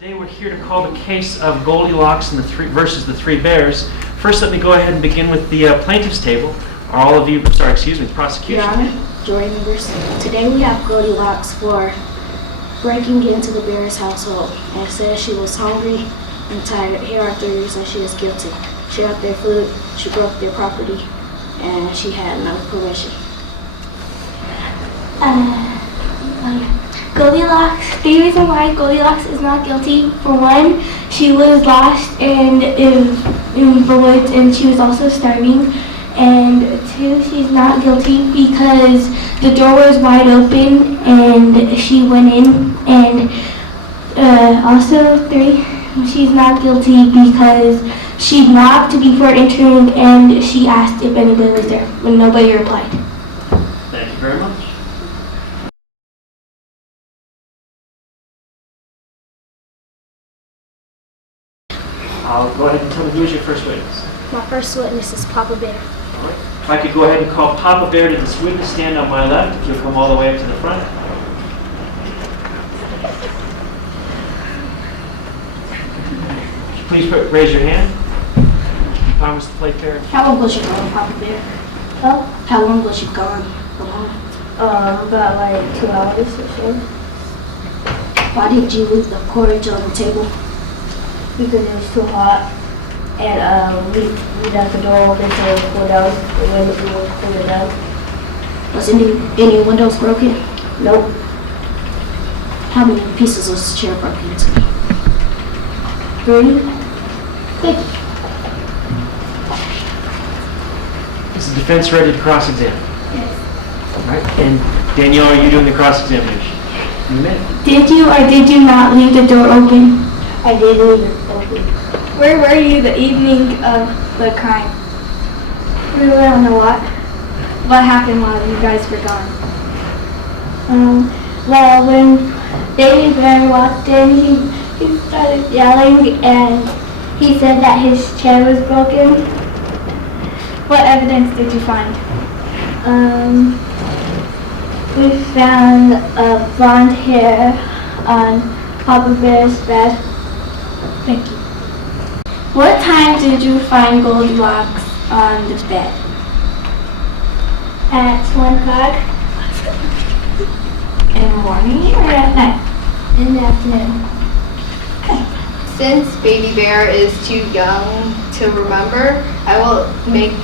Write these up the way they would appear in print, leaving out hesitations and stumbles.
Today we're here to call the case of Goldilocks and versus the Three Bears. First, let me go ahead and begin with the plaintiff's table. Are all of you, the prosecution? Your Honor, jury members, today we have Goldilocks for breaking into the Bears household and says she was hungry and tired. Here are 3 reasons she is guilty. She ate their food, she broke their property, and she had no permission. Goldilocks, the reason why Goldilocks is not guilty, for one, she was lost in the woods and she was also starving. And 2, she's not guilty because the door was wide open and she went in. And also 3, she's not guilty because she knocked before entering and she asked if anybody was there when nobody replied. Thank you very much. I'll go ahead and tell me who is your first witness. My first witness is Papa Bear. All right. If I could go ahead and call Papa Bear to this witness stand on my left, if you'll come all the way up to the front. Please raise your hand. You promise to play fair. How long was you gone, Papa Bear? Huh? How long was you gone from home? About like 2 hours or so. Why did you leave the porridge on the table? Because it was too hot. And we left the door open so it would cool down. The window would cool it down. Was any windows broken? Nope. How many pieces was the chair broken into? 3. Thank you. Is the defense ready to cross-examine? Yes. All right. And Danielle, are you doing the cross-examination? You may. Did you or did you not leave the door open? I did leave it open. Where were you the evening of the crime? We were on a walk. What happened while you guys were gone? Well, when Baby Bear walked in, he started yelling and he said that his chair was broken. What evidence did you find? We found blonde hair on Papa Bear's bed. Thank you. What time did you find Goldilocks on the bed? At 1 o'clock In the morning or at night? in the afternoon. Since Baby Bear is too young to remember, I will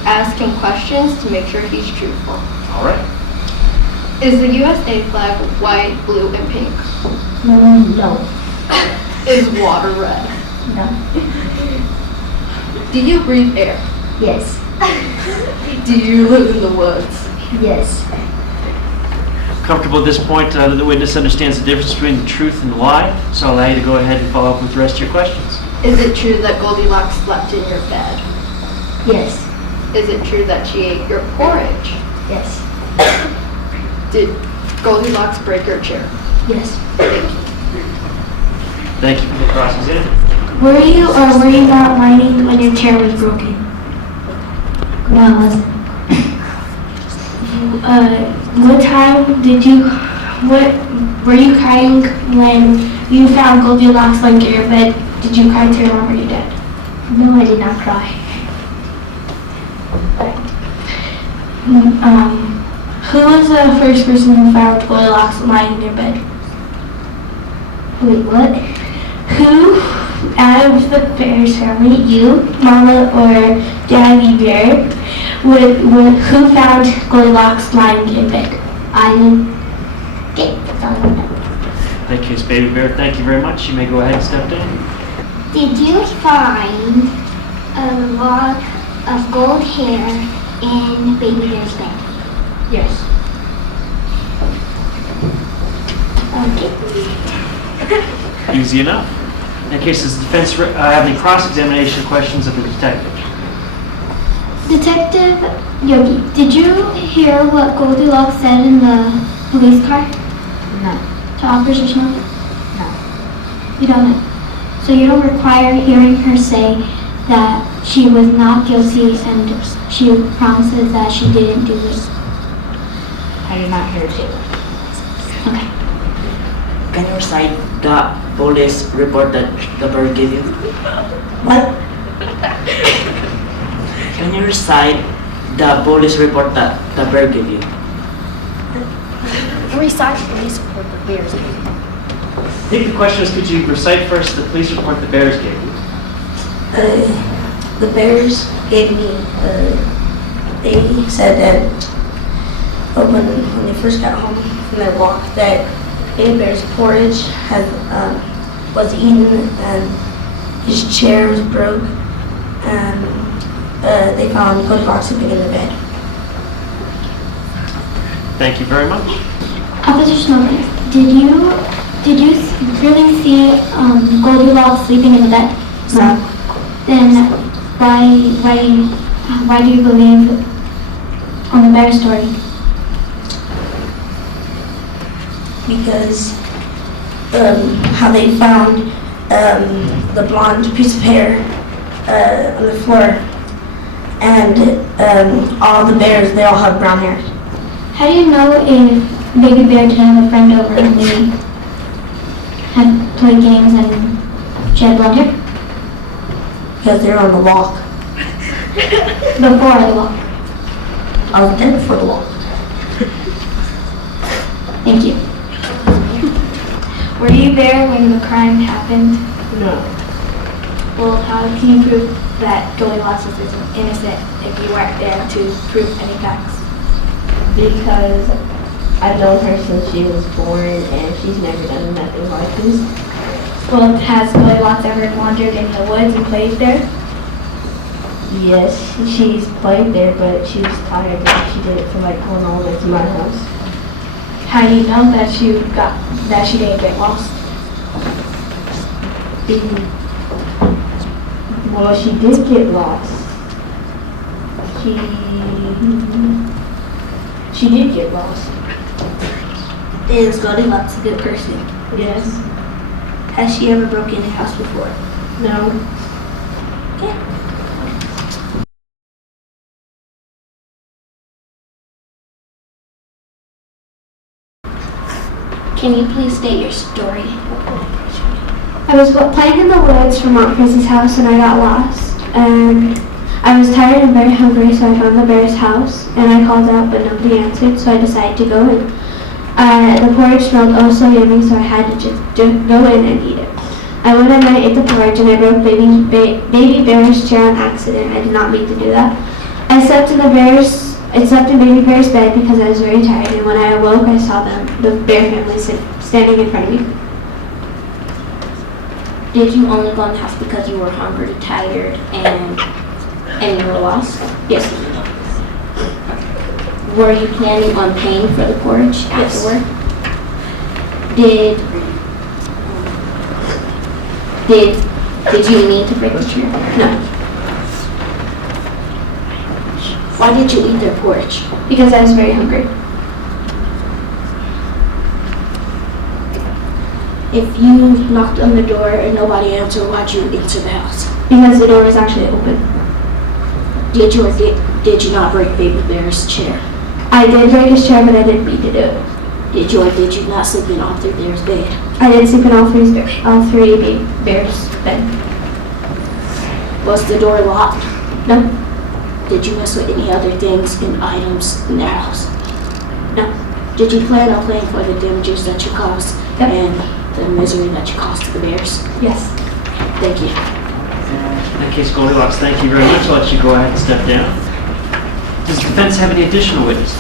ask him questions to make sure he's truthful. All right. Is the USA flag white, blue, and pink? No. Is water red? No. Do you breathe air? Yes. Do you live in the woods? Yes. Comfortable at this point that the witness understands the difference between the truth and the lie, so I'll allow you to go ahead and follow up with the rest of your questions. Is it true that Goldilocks slept in your bed? Yes. Is it true that she ate your porridge? Yes. Did Goldilocks break your chair? Yes. Thank you for the cross-examination. Were you or were you not whining when your chair was broken? No, I wasn't. What time did you, were you crying when you found Goldilocks lying in your bed? Did you cry to your mom or your dad? No, I did not cry. Who was the first person who found Goldilocks lying in your bed? Wait, what? Who out of the Bears family, you, Mama, or Daddy Bear, who found Goldilocks lying in bed? I did. Okay, that's all I know. Thank you, Miss Baby Bear. Thank you very much. You may go ahead and step down. Did you find a lock of gold hair in Baby Bear's bed? Yes. Okay. Easy enough. In that case, does the defense have any cross-examination questions of the detective? Detective Yogi, did you hear what Goldilocks said in the police car? No. To Officer Snow? No. You don't know. So you don't require hearing her say that she was not guilty and she promises that she didn't do this. I did not hear it. Okay. Can you recite the police report that the bear gave you? What? Can you recite the police report that the bear gave you? Recite the police report the bears gave you. I think the question is, could you recite first the police report the bears gave you? The bears gave me, they said that when they first got home from their walk that Baby Bear's porridge was eaten and his chair was broke and they found Goldilocks sleeping in the bed. Thank you very much. Officer Snowden, did you really see Goldilocks sleeping in the bed? No. Then why do you believe on the bear story? Because how they found the blonde piece of hair on the floor and all the bears, they all have brown hair. How do you know if Baby Bear didn't have a friend over and they had played games and she had blonde hair? Because they're on the walk. Before the walk. I was there before the walk. Thank you. Were you there when the crime happened? No. Well, how can you prove that Goldilocks is innocent if you weren't there to prove any facts? Because I've known her since she was born and she's never done nothing like this. Well, has Goldilocks ever wandered in the woods and played there? Yes, she's played there, but she was tired and she did it for like going all the way to my house. How do you know that she didn't get lost? Well, she did get lost. She did get lost. Is Goldilocks a good person? Yes. Has she ever broken in a house before? No. Can you please state your story? I was playing in the woods from Aunt Chrissy's house and I got lost. And I was tired and very hungry, so I found the bear's house and I called out, but nobody answered, so I decided to go in. The porridge smelled oh so yummy, so I had to just go in and eat it. I went and I ate the porridge and I broke baby bear's chair on accident. I did not mean to do that. I slept in Baby Bear's bed because I was very tired, and when I awoke, I saw the bear family standing in front of me. Did you only go in the house because you were hungry, tired, and you were lost? Yes. Were you planning on paying for the porridge afterward? Did you mean to break the chair? No, Why did you eat their porridge? because I was very hungry. If you knocked on the door and nobody answered, why'd you enter the house? Because the door was actually open. Did you or did you not break Baby Bear's chair? I did break his chair, but I didn't mean to do it. Did you or did you not sleep in all three bears' bed? I did sleep in all three baby bears' bed. Was the door locked? No, Did you mess with any other things and items in their house? no, Did you plan on paying for the damages that you caused Yep. and the misery that you caused to the bears? yes. Thank you. In that case, Goldilocks, thank you very much. I'll let you go ahead and step down. Does the defense have any additional witnesses?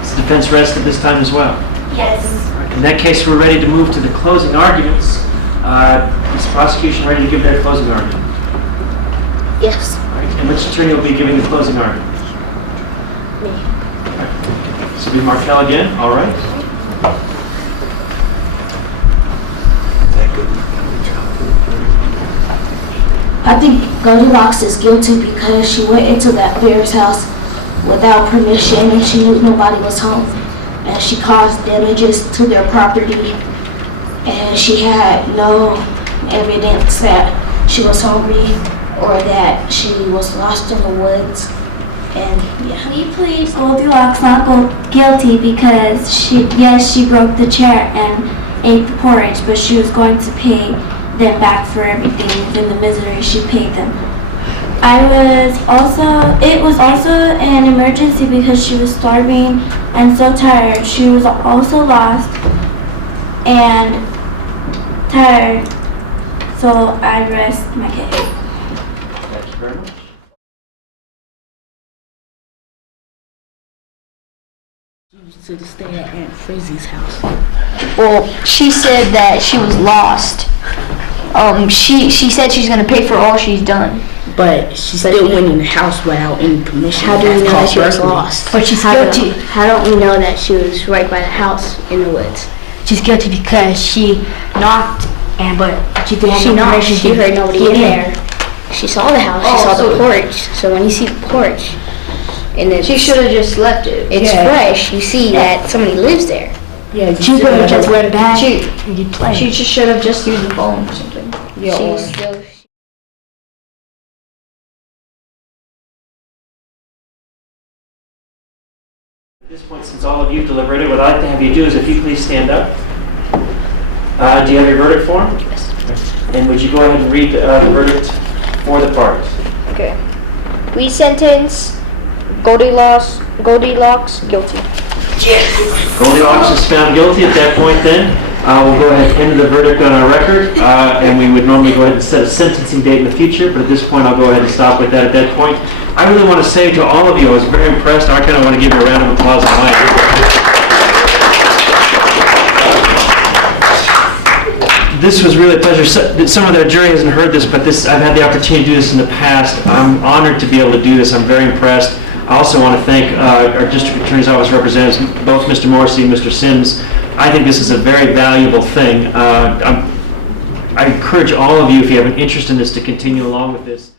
Is the defense rest at this time as well? Yes. In that case, we're ready to move to the closing arguments. Is the prosecution ready to give their closing argument? Yes. All right. And which attorney will be giving the closing argument? Me. This will be Markel again. All right. I think Goldilocks is guilty because she went into that bear's house without permission and she knew nobody was home. And she caused damages to their property and she had no evidence that she was hungry or that she was lost in the woods. And yeah. We plead Goldilocks not guilty because she broke the chair and ate the porridge, but she was going to pay them back for everything within the misery she paid them. It was also an emergency because she was starving and so tired. She was also lost and tired, so I rest my case. Thank you very much. To stay at Aunt Frizzy's house. Well, she said that she was lost. She said she's gonna pay for all she's done. But she still went in the house without any permission. How do we That's know called that she was burglary. lost? But she's guilty. How don't we know that she was right by the house in the woods? She's guilty because she knocked, but she didn't have She no knocked. permission She to heard nobody get in there. She saw the house. She saw the porch. So when you see the porch, and then She should have just left it. it's fresh, you see that somebody lives there. Yeah, you She still could have have just her- went back She- and you play. She just should have just used the phone or something. Yeah, or- She's still. At this point, since all of you deliberated, what I'd like to have you do is if you please stand up. Do you have your verdict form? Yes. And would you go ahead and read the verdict for the parties? Okay. We sentence Goldilocks guilty. Goldilocks is found guilty. At that point then, we'll go ahead and enter the verdict on our record, and we would normally go ahead and set a sentencing date in the future, but at this point I'll go ahead and stop with that at that point. I really want to say to all of you, I was very impressed. I kind of want to give you a round of applause on mine. This was really a pleasure. Some of the jury hasn't heard this, but I've had the opportunity to do this in the past. I'm honored to be able to do this. I'm very impressed. I also want to thank our District Attorney's Office representatives, both Mr. Morrissey and Mr. Sims. I think this is a very valuable thing. I encourage all of you, if you have an interest in this, to continue along with this.